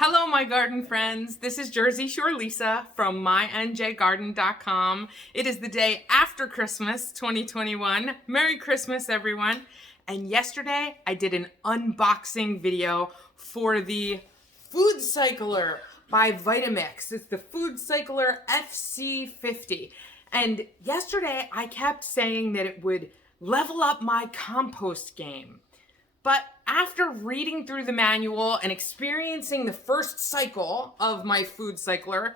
Hello, my garden friends. This is Jersey Shore Lisa from MyNJGarden.com. It is the day after Christmas 2021. Merry Christmas, everyone. And yesterday I did an unboxing video for the Foodcycler by Vitamix. It's the Foodcycler FC-50. And yesterday I kept saying that it would level up my compost game. But after reading through the manual and experiencing the first cycle of my Foodcycler,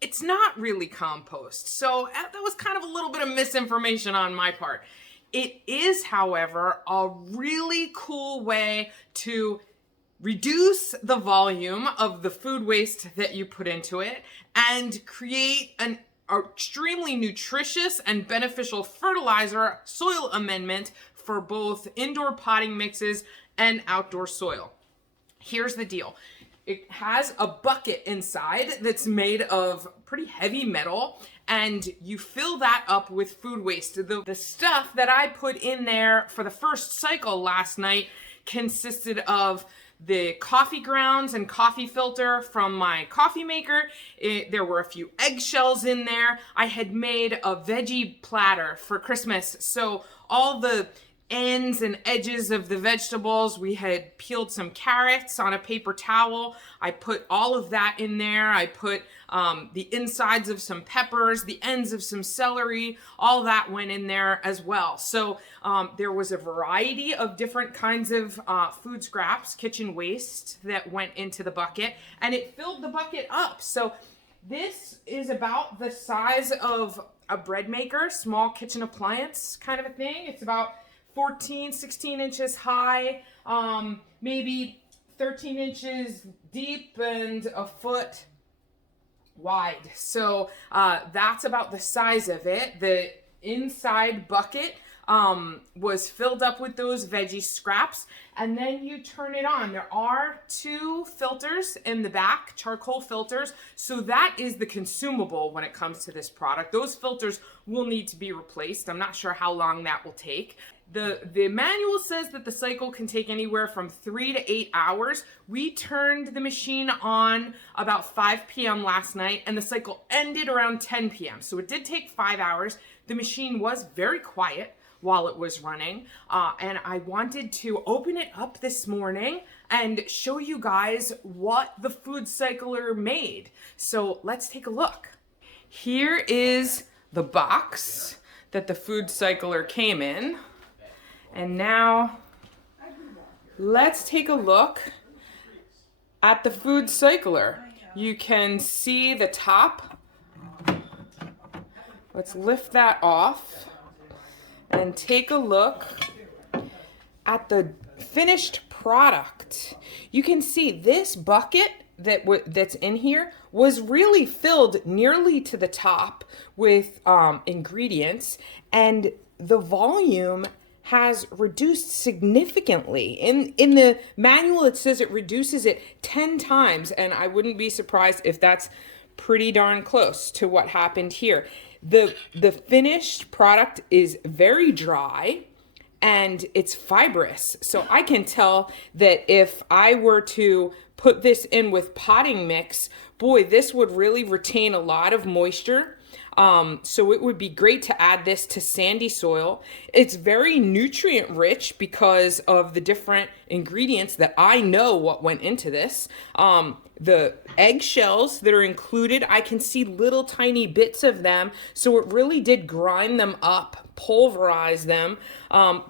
it's not really compost. So that was kind of a little bit of misinformation on my part. It is, however, a really cool way to reduce the volume of the food waste that you put into it and create an extremely nutritious and beneficial fertilizer soil amendment for both indoor potting mixes and outdoor soil. Here's the deal. It has a bucket inside that's made of pretty heavy metal, and you fill that up with food waste. The stuff that I put in there for the first cycle last night consisted of the coffee grounds and coffee filter from my coffee maker. There were a few eggshells in there. I had made a veggie platter for Christmas, so all the ends and edges of the vegetables, we had peeled some carrots on a paper towel. I put all of that in there. I put the insides of some peppers, the ends of some celery, all that went in there as well. So there was a variety of different kinds of food scraps, kitchen waste that went into the bucket, and it filled the bucket up. So this is about the size of a bread maker, small kitchen appliance kind of a thing. It's about 16 inches high, maybe 13 inches deep and a foot wide. So that's about the size of it. The inside bucket was filled up with those veggie scraps, and then you turn it on. There are two filters in the back, charcoal filters, so that is the consumable when it comes to this product. Those filters will need to be replaced. I'm not sure how long that will take. The manual says that the cycle can take anywhere from 3 to 8 hours. We turned the machine on about 5 p.m. last night, and the cycle ended around 10 p.m. So it did take 5 hours. The machine was very quiet while it was running, and I wanted to open it up this morning and show you guys what the Foodcycler made. So let's take a look. Here is the box that the Foodcycler came in. And now let's take a look at the Foodcycler. You can see the top. Let's lift that off and take a look at the finished product. You can see this bucket that's in here was really filled nearly to the top with ingredients, and the volume has reduced significantly. In the manual, it says it reduces it 10 times, and I wouldn't be surprised if that's pretty darn close to what happened here. The finished product is very dry, and it's fibrous. So I can tell that if I were to put this in with potting mix, boy, this would really retain a lot of moisture. So it would be great to add this to sandy soil. It's very nutrient rich because of the different ingredients that I know what went into this. The eggshells that are included, I can see little tiny bits of them. So it really did grind them up, pulverize them.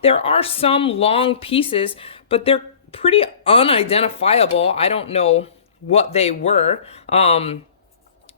There are some long pieces, but they're pretty unidentifiable. I don't know what they were.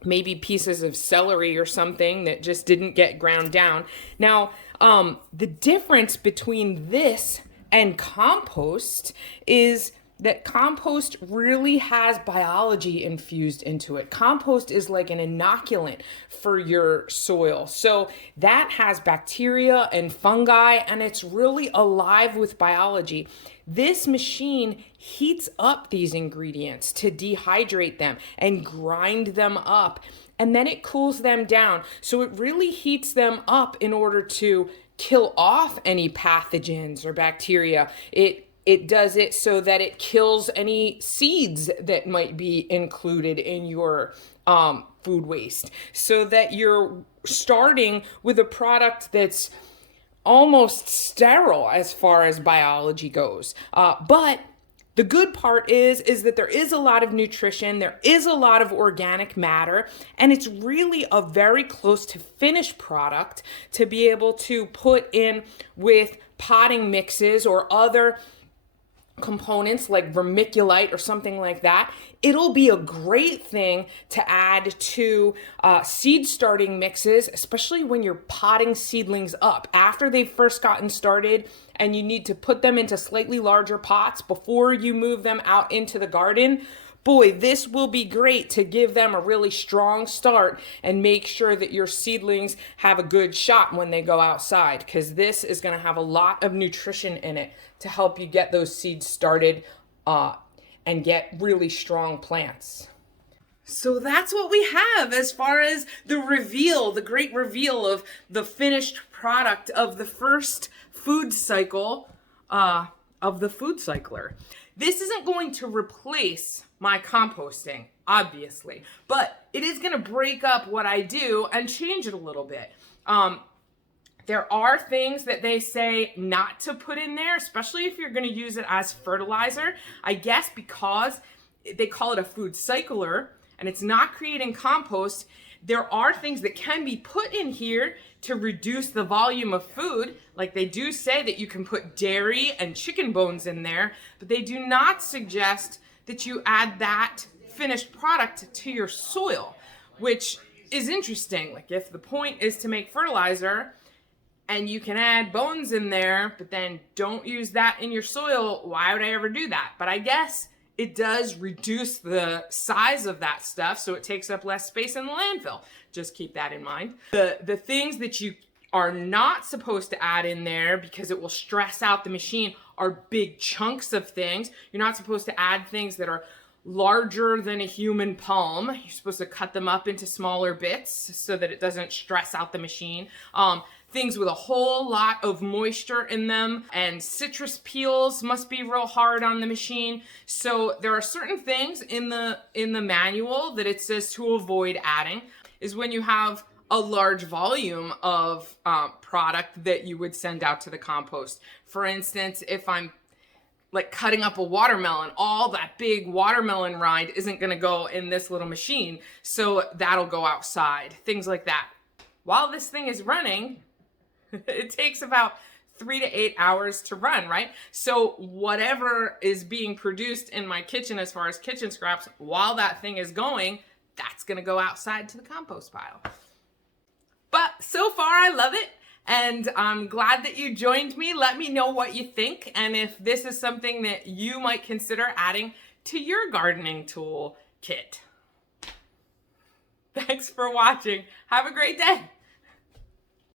Maybe pieces of celery or something that just didn't get ground down. Now, the difference between this and compost is that compost really has biology infused into it. Compost is like an inoculant for your soil. So that has bacteria and fungi, and it's really alive with biology. This machine heats up these ingredients to dehydrate them and grind them up, and then it cools them down. So it really heats them up in order to kill off any pathogens or bacteria. It it does it so that it kills any seeds that might be included in your food waste, so that you're starting with a product that's almost sterile as far as biology goes. But the good part is that there is a lot of nutrition, there is a lot of organic matter, and it's really a very close to finished product to be able to put in with potting mixes or other components like vermiculite or something like that. It'll be a great thing to add to seed starting mixes, especially when you're potting seedlings up after they've first gotten started and you need to put them into slightly larger pots before you move them out into the garden. Boy, this will be great to give them a really strong start and make sure that your seedlings have a good shot when they go outside, because this is going to have a lot of nutrition in it to help you get those seeds started and get really strong plants. So that's what we have as far as the reveal, the great reveal of the finished product of the first food cycle of the Foodcycler. This isn't going to replace my composting, obviously, but it is going to break up what I do and change it a little bit. There are things that they say not to put in there, especially if you're going to use it as fertilizer. I guess because they call it a Foodcycler and it's not creating compost, there are things that can be put in here to reduce the volume of food. Like they do say that you can put dairy and chicken bones in there, but they do not suggest that you add that finished product to your soil, which is interesting. Like if the point is to make fertilizer and you can add bones in there, but then don't use that in your soil, why would I ever do that? But I guess it does reduce the size of that stuff, so it takes up less space in the landfill. Just keep that in mind. The things that you are not supposed to add in there because it will stress out the machine are big chunks of things. You're not supposed to add things that are larger than a human palm. You're supposed to cut them up into smaller bits so that it doesn't stress out the machine. Things with a whole lot of moisture in them, and citrus peels must be real hard on the machine. So there are certain things in the manual that it says to avoid adding. Is when you have a large volume of product that you would send out to the compost. For instance, if I'm like cutting up a watermelon, all that big watermelon rind isn't gonna go in this little machine, so that'll go outside, things like that. While this thing is running, it takes about 3 to 8 hours to run, right? So whatever is being produced in my kitchen as far as kitchen scraps, while that thing is going, that's gonna go outside to the compost pile. But so far I love it, and I'm glad that you joined me. Let me know what you think, and if this is something that you might consider adding to your gardening tool kit. Thanks for watching. Have a great day.